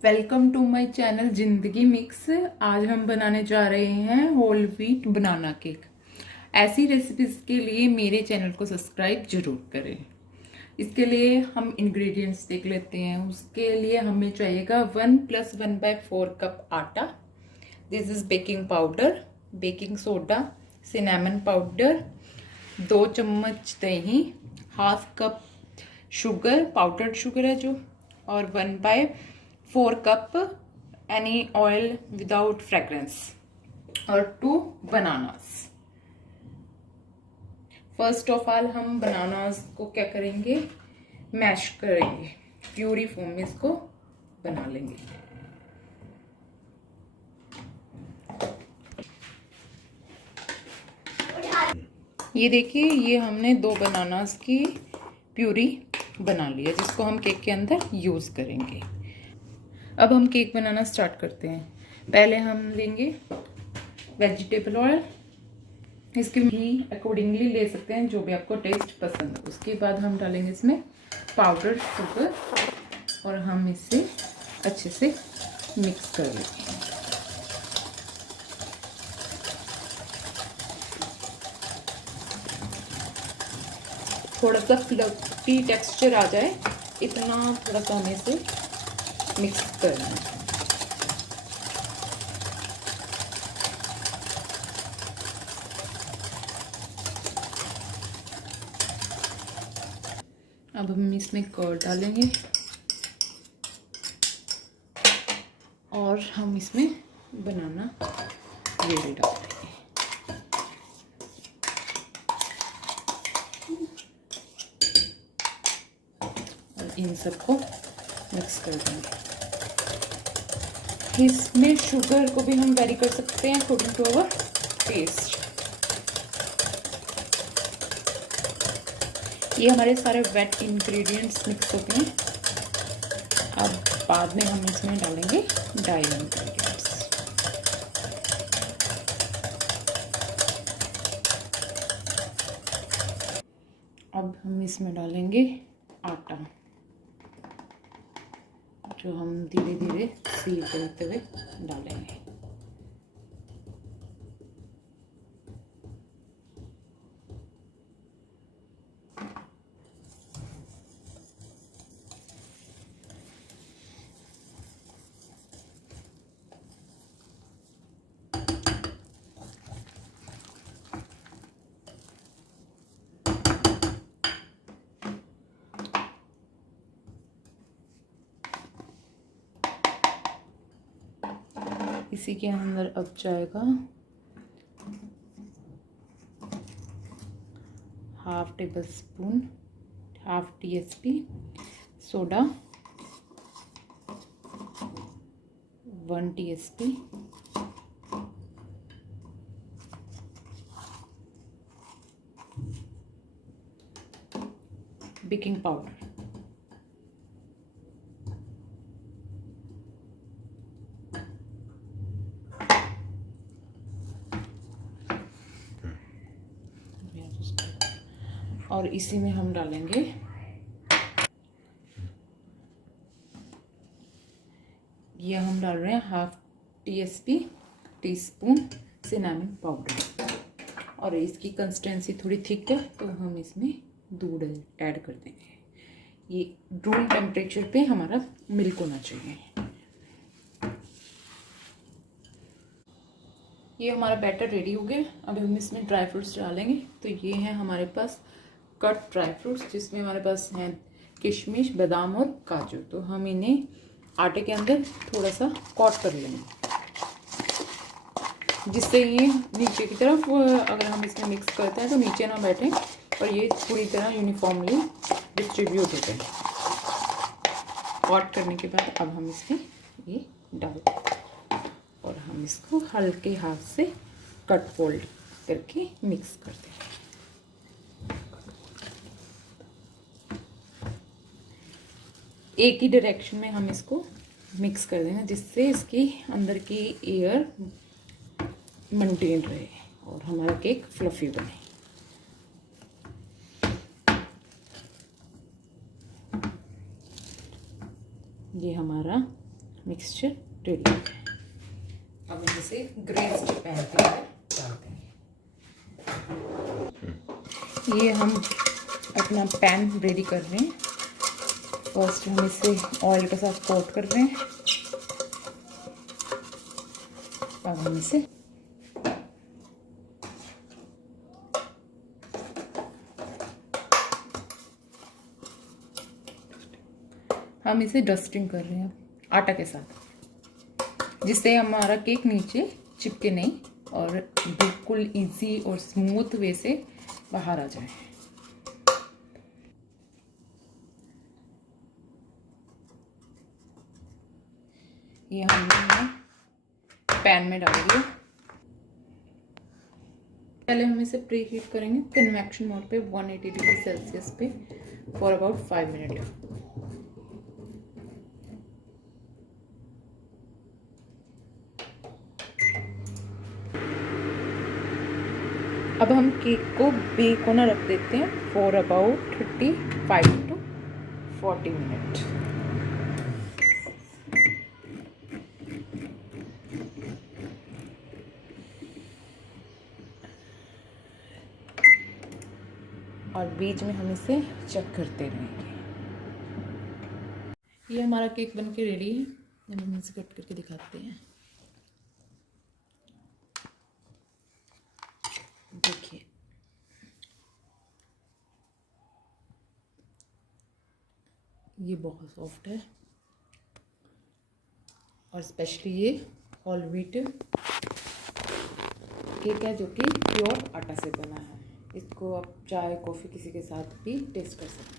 Welcome to my channel जिंदगी mix. आज हम बनाने जा रहे हैं होल व्हीट बनाना केक। ऐसी रेसिपीज के लिए मेरे चैनल को सब्सक्राइब जरूर करें। इसके लिए हम इंग्रेडिएंट्स देख लेते हैं। उसके लिए हमें चाहिएगा 1+1/4 कप आटा। This is baking powder, baking soda, cinnamon powder, 2 चम्मच दही, half cup sugar, powdered sugar है जो, और 1/4 cup any oil without fragrance, और 2 बनानास। फर्स्ट ऑफ ऑल हम बनानास को क्या करेंगे, मैश करेंगे, प्यूरी फॉर्म में इसको बना लेंगे। ये देखिए, ये हमने 2 बनानास की प्यूरी बना लिया जिसको हम केक के अंदर यूज़ करेंगे। अब हम केक बनाना स्टार्ट करते हैं। पहले हम लेंगे वेजिटेबल ऑयल, इसके भी अकॉर्डिंगली ले सकते हैं जो भी आपको टेस्ट पसंद है। उसके बाद हम डालेंगे इसमें पाउडर शुगर और हम इसे अच्छे से मिक्स कर लेंगे। थोड़ा सा फ्लफी टेक्सचर आ जाए इतना थोड़ा सा हमें इसे मिक्स करना है। अब हम इसमें कर्ड डालेंगे और हम इसमें बनाना रेडी डाल देंगे। और इन सबको मिक्स कर देंगे। इसमें शुगर को भी हम वेरी कर सकते हैं अकॉर्डिंग टू अवर टेस्ट। ये हमारे सारे वेट इंग्रेडिएंट्स मिक्स हो गए हैं। अब बाद में हम इसमें डालेंगे ड्राई इंग्रेडिएंट्स। अब हम इसमें डालेंगे आटा जो हम धीरे धीरे सीव करते हुए डालेंगे। इसी के अंदर अब जाएगा half table spoon, half TSP soda, 1 TSP baking powder, और इसी में हम डालेंगे ये हम डाल रहे हैं हाफ टीस्पून सिनेमन पाउडर। और इसकी कंसिस्टेंसी थोड़ी थिक है तो हम इसमें दूध ऐड कर देंगे। ये रूम टेम्परेचर पे हमारा मिल्क होना चाहिए। ये हमारा बैटर रेडी हो गया। अब हम इसमें ड्राई फ्रूट्स डालेंगे। तो ये हैं हमारे पास कट ड्राई फ्रूट्स, जिसमें हमारे पास हैं किशमिश, बादाम और काजू। तो हम इन्हें आटे के अंदर थोड़ा सा कॉट कर लेंगे जिससे ये नीचे की तरफ अगर हम इसमें मिक्स करते हैं तो नीचे ना बैठे और ये पूरी तरह यूनिफॉर्मली डिस्ट्रीब्यूट होते हैं। कॉट करने के बाद अब हम इसमें ये डाल और हम इसको हल्के हाथ से कट फोल्ड करके मिक्स करते हैं। एक ही डायरेक्शन में हम इसको मिक्स कर देना जिससे इसकी अंदर की एयर मेंटेन रहे और हमारा केक फ्लफी बने। ये हमारा मिक्सचर रेडी है। अब हम इसे ग्रेस्ड पैन के अंदर डाल देंगे। ये हम अपना पैन रेडी कर रहे हैं। फर्स्ट हम इसे ऑयल के साथ कोट कर रहे हैं। अब हम इसे डस्टिंग कर रहे हैं आटा के साथ, जिससे हमारा केक नीचे चिपके नहीं और बिल्कुल इजी और स्मूथ वे से बाहर आ जाए। ये हमने पैन में डाल दिया। पहले हम इसे प्री हीट करेंगे कन्वेक्शन मोड पे 180 डिग्री सेल्सियस पे फॉर अबाउट 5 मिनट। अब हम केक को बेक होना रख देते हैं फॉर अबाउट 35 to 40 मिनट। और बीच में हम इसे चेक करते रहेंगे। ये हमारा केक बनके रेडी है। हम इसे कट करके दिखाते हैं। देखिए, ये बहुत सॉफ्ट है और स्पेशली ये होल व्हीट केक है जो कि प्योर आटा से बना है। इसको आप चाय कॉफ़ी किसी के साथ भी टेस्ट कर सकते हैं।